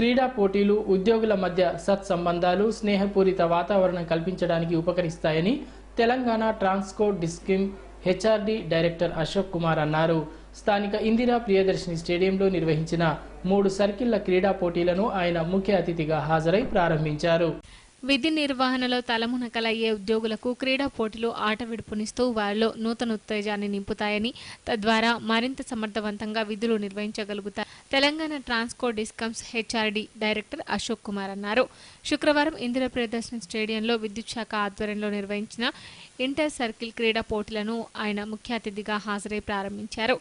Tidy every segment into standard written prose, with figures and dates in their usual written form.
క్రీడా పోటీలు ఉద్యోగుల మధ్య సత్సంబంధాలు స్నేహపూరిత వాతావరణం కల్పించడానికి ఉపకరిస్తాయని తెలంగాణ ట్రాన్స్కో డిస్కిమ్ హెచ్ఆర్డి డైరెక్టర్ అశోక్ కుమార్ అన్నారు. స్థానిక ఇందిరా ప్రియదర్శిని స్టేడియంలో నిర్వహించిన 3 సర్కిళ్ల క్రీడా పోటీలను ఆయన ముఖ్య అతిథిగా హాజరై ప్రారంభించారు. విధి నిర్వహణలో తలమునకలయ్యే ఉద్యోగులకు క్రీడా పోటీలు ఆట విడుపునిస్తూ వారిలో నూతన ఉత్తేజాన్ని నింపుతాయని, తద్వారా మరింత సమర్థవంతంగా విధులు నిర్వహించగలుగుతారు. Telangana Transco discoms HRD director Ashok Kumar అన్నారు. శుక్రవారం ఇందిరా ప్రియదర్శిని స్టేడియంలో విద్యుత్ శాఖ ఆధ్వర్యంలో నిర్వహించిన ఇంటర్ సర్కిల్ క్రీడా పోటీలను ఆయన ముఖ్య అతిథిగా హాజరై ప్రారంభించారు.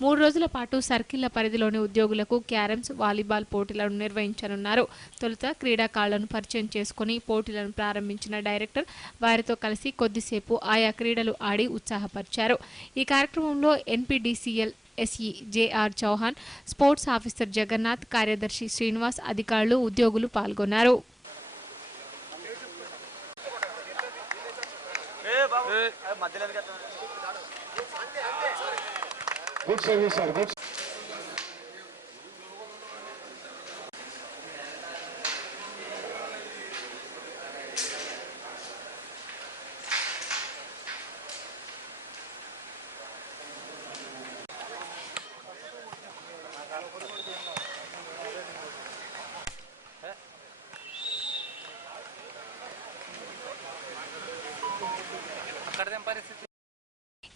3 రోజుల పాటు సర్కిళ్ల పరిధిలోని ఉద్యోగులకు క్యారమ్స్, వాలీబాల్ పోటీలను నిర్వహించనున్నారు. తొలుత క్రీడాకారులను పరిచయం చేసుకుని పోటీలను ప్రారంభించిన డైరెక్టర్ వారితో కలిసి కొద్దిసేపు ఆయా క్రీడలు ఆడి ఉత్సాహపరిచారు. ఈ కార్యక్రమంలో NPDCL SE JR Chauhan, sports officer Jagannath, కార్యదర్శి శ్రీనివాస్, అధికారులు, ఉద్యోగులు పాల్గొన్నారు. Good service, sir. Good.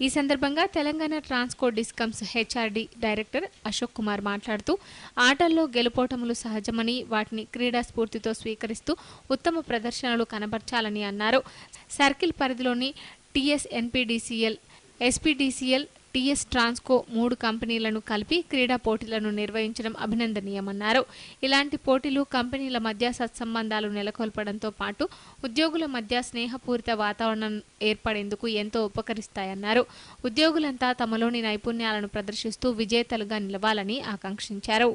ఈ సందర్భంగా Telangana Transco discoms HRD director Ashok Kumar మాట్లాడుతూ, ఆటల్లో గెలుపోటములు సహజమని, వాటిని క్రీడా స్ఫూర్తితో స్వీకరిస్తూ ఉత్తమ ప్రదర్శనలు కనబర్చాలని అన్నారు. సర్కిల్ పరిధిలోని TS NPDCL, SPDCL, TS Transco 3 కంపెనీలను కలిపి క్రీడా పోటీలను నిర్వహించడం అభినందనీయమన్నారు. ఇలాంటి పోటీలు కంపెనీల మధ్య సత్సంబంధాలు నెలకొల్పడంతో పాటు ఉద్యోగుల మధ్య స్నేహపూరిత వాతావరణం ఏర్పడేందుకు ఎంతో ఉపకరిస్తాయన్నారు. ఉద్యోగులంతా తమలోని నైపుణ్యాలను ప్రదర్శిస్తూ విజేతలుగా నిలవాలని ఆకాంక్షించారు.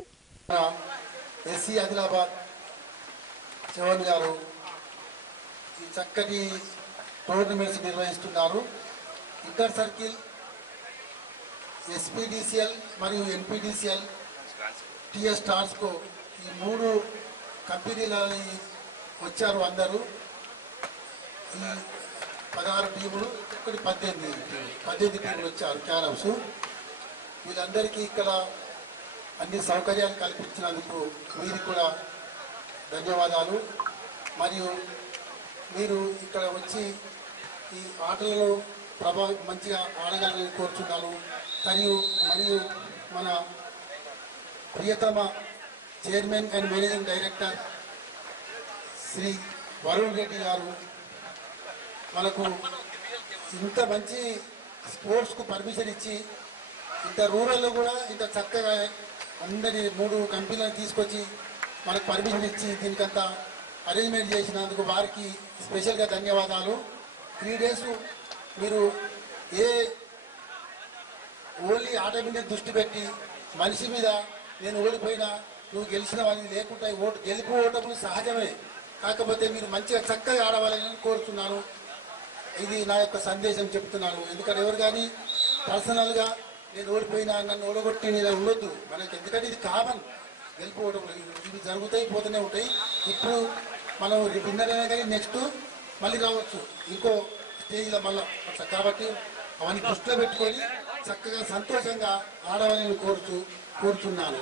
ఎస్పీడీసీఎల్ మరియు ఎన్పీడీసీఎల్, టీఎస్ ట్రాన్స్కో ఈ 3 కంపెనీలని వచ్చారు. అందరూ ఈ 16 టీములు, ఇక్కడ 18 టీములు వచ్చారు క్యారమ్స్. వీళ్ళందరికీ ఇక్కడ అన్ని సౌకర్యాలు కల్పించినందుకు వీరికి కూడా ధన్యవాదాలు. మరియు మీరు ఇక్కడ వచ్చి ఈ ఆటలలో మంచిగా ఆడగలని కోరుతున్నాను. మరియు మన ప్రియతమ chairman and managing director Shri Varun Reddy గారు మనకు ఇంత మంచి స్పోర్ట్స్కు పర్మిషన్ ఇచ్చి, ఇంత రూరల్లో కూడా ఇంత చక్కగా అందరి 3 కంపెనీలను తీసుకొచ్చి మనకు పర్మిషన్ ఇచ్చి దీనికంతా అరేంజ్మెంట్ చేసినందుకు వారికి స్పెషల్గా ధన్యవాదాలు. 3 డేస్ మీరు ఓన్లీ ఆట మీద దృష్టి పెట్టి, మనిషి మీద నేను ఓడిపోయినా నువ్వు గెలిచిన వాళ్ళని లేకుండా గెలుపు ఓటములు సహజమే, కాకపోతే మీరు మంచిగా చక్కగా ఆడవాలని కోరుతున్నాను. ఇది నా యొక్క సందేశం చెప్తున్నాను. ఎందుకంటే ఎవరు కానీ పర్సనల్గా నేను ఓడిపోయినా, నన్ను ఓడగొట్టి నేను ఉండొద్దు మనకి. ఎందుకంటే ఇది కామన్, గెలుపు ఓటములు ఇవి జరుగుతాయి, పోతూనే ఉంటాయి. ఇప్పుడు మనం విన్నర్ అయినా కానీ నెక్స్ట్ మళ్ళీ రావచ్చు ఇంకో స్టేజ్లో మళ్ళీ. కాబట్టి అవన్నీ దృష్టిలో పెట్టుకొని చక్కగా సంతోషంగా ఆడవాలని కోరుతున్నాను.